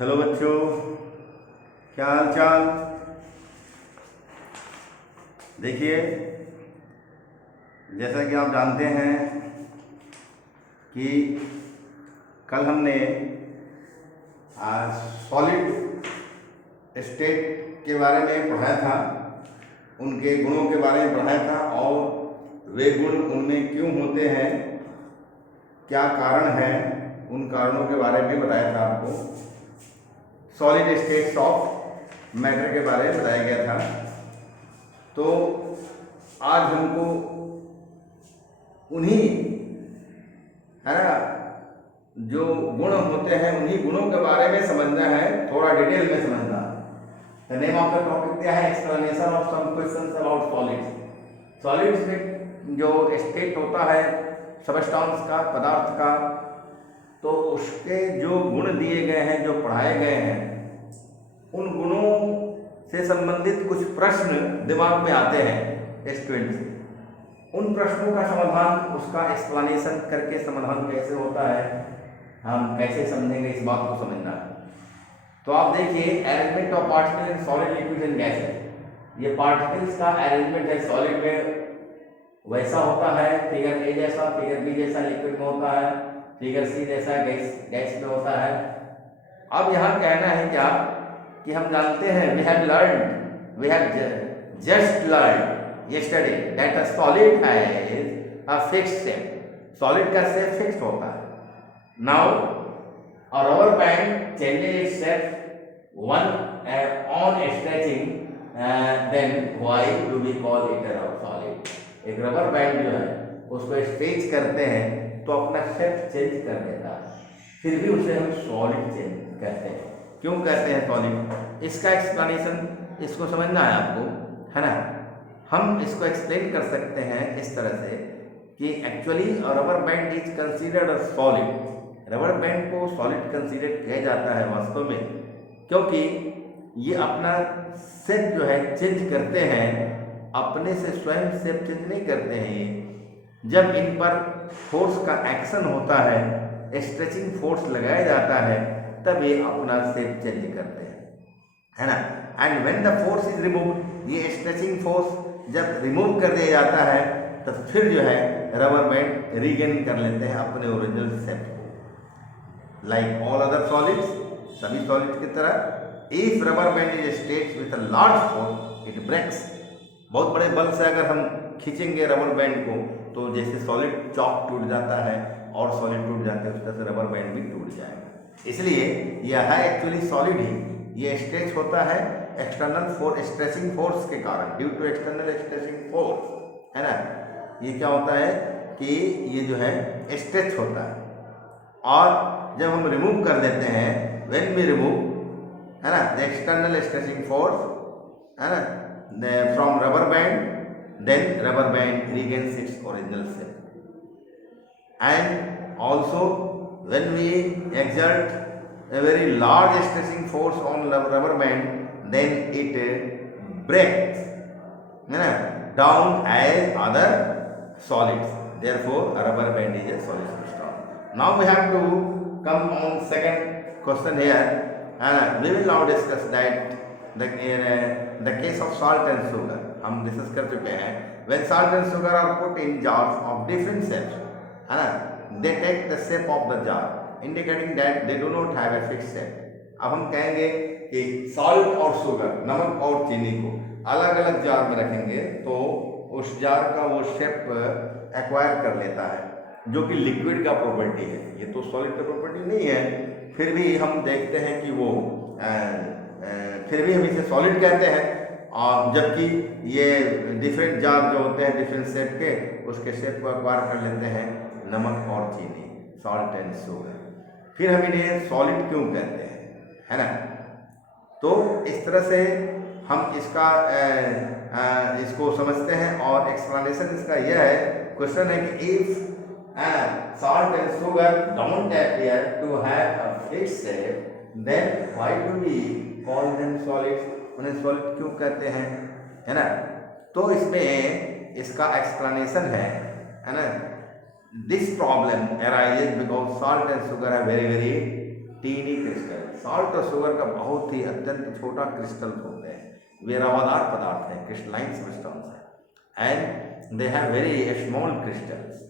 Hello बच्चों, क्या हाल चाल। देखिए, जैसा कि आप जानते हैं कि कल हमने सॉलिड स्टेट के बारे में पढ़ाया था, उनके गुणों के बारे में पढ़ाया था और वे गुण उनमें क्यों होते हैं, क्या कारण है, उन कारणों के बारे में बताया था आपको। सॉलिड स्टेट्स ऑफ मैटर के बारे में बताया गया था। तो आज हमको उन्हीं है ना जो गुण होते हैं, उन्हीं गुणों के बारे में समझना है, थोड़ा डिटेल में समझना है। नेम ऑफ द टॉपिक क्या है? Explanation of some questions about solids. Solids में जो स्टेट होता है सबस्टांस का, पदार्थ का, तो उसके जो गुण दिए गए हैं, जो पढ़ाए गए हैं, उन गुणों से संबंधित कुछ प्रश्न दिमाग में आते हैं स्टूडेंट से। उन प्रश्नों का समाधान, उसका एक्सप्लेनेशन करके समाधान कैसे होता है, हम कैसे समझेंगे, इस बात को समझना है। तो आप देखिए, arrangement of particle in solid, liquid and gases. ये पार्टिकल्स का अरेंजमेंट है सॉलिड में, वैसा होता है फिगर ए जैसा, फिगर बी जैसा लिक्विड में होता है, फिगर सी जैसा गैस में होता है। अब यहाँ कहना है क्या कि हम जानते हैं, we have just learn yesterday that a solid has a fixed shape. Solid का शेप फिक्स्ड होता है। Now a rubber band changes its shape one on stretching, then why do we call it a solid? एक rubber band जो है उसको stretch करते हैं तो अपना शेप चेंज कर देता है, फिर भी उसे हम सॉलिड चेंज कहते हैं। क्यों कहते हैं सॉलिड? इसका एक्सप्लेनेशन, इसको समझना है आपको, है ना। हम इसको एक्सप्लेन कर सकते हैं इस तरह से कि actually rubber band is considered a solid. Rubber band को सॉलिड कंसीडर किया जाता है वास्तव में, क्योंकि ये अपना शेप जो है चेंज करते हैं, अपने से स्वयं शेप चेंज नहीं करते हैं। ये जब इन पर फोर्स का एक्शन होता है, स्ट्रेचिंग फोर्स लगाया जाता है, तब ये अपना शेप चेंज करते हैं, है ना। And when the force is remove, ये स्ट्रेचिंग फोर्स जब रिमूव कर दिया जाता है, तब फिर जो है रबर बैंड रीगेन कर लेते हैं अपने ओरिजिनल शेप को। लाइक ऑल अदर सॉलिड्स, सभी सॉलिड की तरह, if rubber band is stretched with a large force it breaks. बहुत बड़े बल से अगर हम खींचेंगे रबर बैंड को, तो जैसे सॉलिड चॉक टूट जाता है और सॉलिड टूट जाते हैं, उस तरह से रबर बैंड भी टूट जाएगा। इसलिए यह है एक्चुअली सॉलिड ही, ये स्ट्रेच होता है एक्सटर्नल फोर्स, स्ट्रेचिंग फोर्स के कारण, due to external stretching force, है ना। ये क्या होता है कि ये जो है स्ट्रेच होता है, और जब हम रिमूव कर देते हैं, व्हेन वी रिमूव, है ना, द एक्सटर्नल स्ट्रेचिंग फोर्स, है ना, from rubber band, then rubber band regains its original shape. And also when we exert a very large stretching force on rubber band, then it breaks, है ना, down as other solids. Therefore a rubber band is a solid substance. Now we have to come on second question here, and we will now discuss that the case of salt and sugar हम discuss कर चुके हैं। When salt and sugar are put in jars of different shapes, है ना, they take the shape of the jar, indicating that they do not have a fixed shape. अब हम कहेंगे कि salt और sugar, नमक और चीनी को अलग अलग जार में रखेंगे तो उस जार का वो शेप एक्वायर कर लेता है, जो कि लिक्विड का प्रॉपर्टी है। ये तो सॉलिड का प्रॉपर्टी नहीं है, फिर भी हम देखते हैं कि वो फिर भी हम इसे सॉलिड कहते हैं। और जबकि ये डिफरेंट जार जो होते हैं डिफरेंट शेप के, उसके शेप को एक्वायर कर लेते हैं नमक और चीनी, सॉल्ट एंड शुगर। फिर हम इन्हें सॉलिड क्यों कहते हैं, है ना। तो इस तरह से हम इसको समझते हैं, और एक्सप्लेनेशन इसका यह है, क्वेश्चन है कि if salt and sugar don't appear to have a fixed shape, then why do we call them solids? उन्हें सॉलिड क्यों कहते हैं, है ना। तो इसमें इसका एक्सप्लेनेशन है ना, this problem arises because salt and sugar are very very tiny crystals. Salt और शुगर का बहुत ही अत्यंत छोटा क्रिस्टल होते हैं, वे रवादार पदार्थ हैं, क्रिस्टलाइन सब्सटेंस है, and they have very small crystals.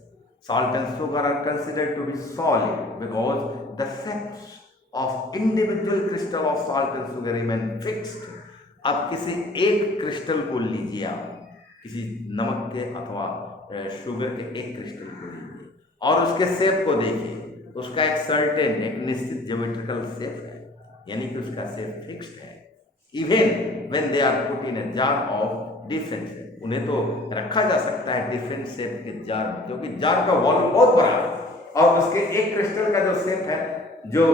Salt and sugar are considered to be solid because the shapes of individual crystal of salt and sugar remain fixed. अब किसी एक क्रिस्टल को लीजिए, आप किसी नमक के अथवा शुगर के एक क्रिस्टल को लीजिए और उसके शेप को देखिए, उसका एक सर्टेन, एक निश्चित ज्योमेट्रिकल शेप है, यानी कि उसका शेप फिक्स्ड है. Even when they are put in a jar of different shape, उन्हें तो रखा जा सकता है डिफरेंट शेप के जार में, क्योंकि जार का वॉल्यूम बहुत बड़ा है और उसके एक क्रिस्टल का जो शेप है, जो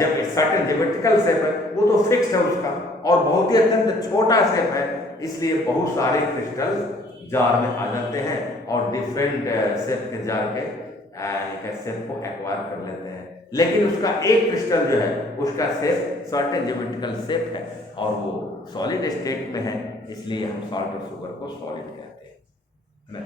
जब सर्टेन ज्योमेट्रिकल शेप है, वो तो फिक्स्ड है उसका और बहुत ही अत्यंत छोटा शेप है, इसलिए बहुत सारे क्रिस्टल जार में आ जाते हैं और डिफरेंट शेप के जार के शेप को एक्वायर कर लेते हैं. लेकिन उसका एक क्रिस्टल जो है, उसका शेप सर्टेन ज्योमेट्रिकल शेप है और वो सॉलिड स्टेट में है, इसलिए हम सॉल्ट और शुगर को सॉलिड कहते हैं.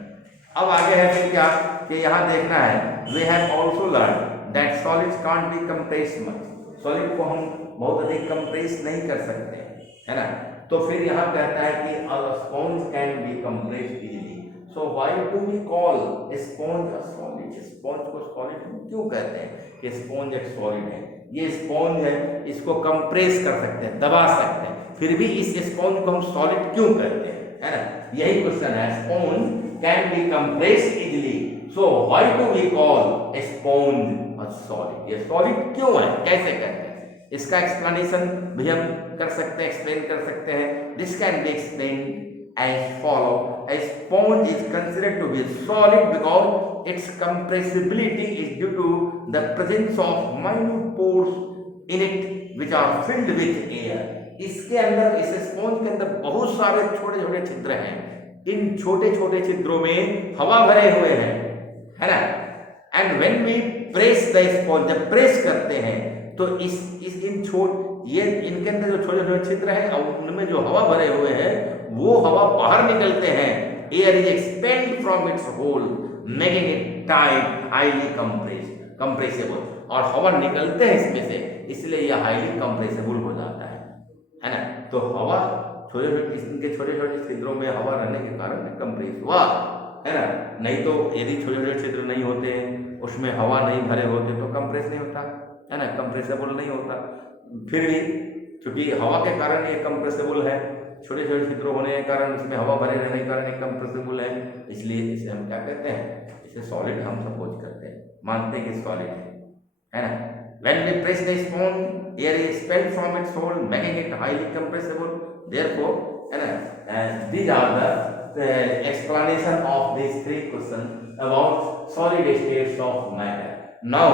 अब आगे है फिर क्या कि यहाँ देखना है, we have also learn that solids can't be compressed much. Solid को हम बहुत अधिक कंप्रेस नहीं कर सकते, है ना. तो फिर यहाँ कहता है कि a sponge can be compressed easily. So why do we call sponge a solid? Sponge को सॉलिड क्यों कहते हैं कि स्पॉन्ज एक सॉलिड है? ये स्पॉन्ज है, इसको कंप्रेस कर सकते हैं, दबा सकते हैं, फिर भी इस स्पॉन्ज को हम सॉलिड क्यों कहते हैं, है ना. यही क्वेश्चन है. Sponge can be compressed easily, so why do we call sponge a solid? ये सॉलिड क्यों है, कैसे कहते हैं? इसका एक्सप्लेनेशन भी हम कर सकते हैं, एक्सप्लेन कर सकते हैं. This can be explained as follow. A sponge is considered to be solid because its compressibility is due to the presence of minute pores in it which are filled with air. इसके अंदर, इस sponge के अंदर बहुत सारे छोटे छोटे छिद्र हैं. इन छोटे छोटे छिद्रों में हवा भरे हुए हैं, है ना. And when we press the sponge, जब प्रेस करते हैं तो ये इनके अंदर जो छोटे छोटे छिद्र हैं और उनमें जो हवा भरे हुए हैं, वो हवा बाहर निकलते हैं. Air is expelled from its hole making it tight highly compressible. और हवा निकलते हैं इसमें से, इसलिए यह हाईली कंप्रेसिबल हो जाता है ना. तो हवा इनके छोटे छोटे छिद्रों में हवा रहने के कारण कंप्रेस हुआ, है ना. नहीं तो यदि छोटे छोटे छिद्र नहीं होते, उसमें हवा नहीं भरे होते तो कंप्रेस नहीं होता, है ना, कंप्रेसिबल नहीं होता. फिर भी क्योंकि हवा के कारण ये कंप्रेसिबल है, छोटे छोटे छिद्र होने के कारण, इसमें हवा भरे रहने के कारण ये कंप्रेसिबल है, इसलिए इसे हम क्या कहते हैं, इसे सॉलिड हम सपोज करते हैं, मानते हैं कि सॉलिड है ना. When we press the sponge, air is expelled from its hole, making it highly compressible. Therefore, these are the explanation of these three questions about solid states of matter. Now,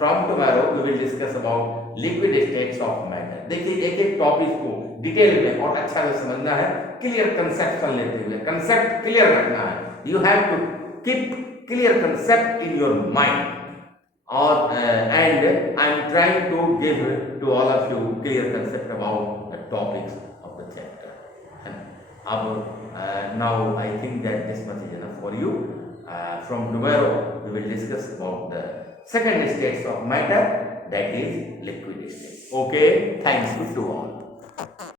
from tomorrow we will discuss about liquid states of matter. देखिए एक एक topic को detail में और अच्छा से समझना है, क्लियर कंसेप्शन लेते हुए. कंसेप्ट क्लियर रखना है. You have to keep clear concept in your mind. And I'm trying to give to all of you clear concept about the topics of the chapter. And now I think that this much is enough for you. From tomorrow we will discuss about the second states of matter, that is liquid state. Okay, thanks to all.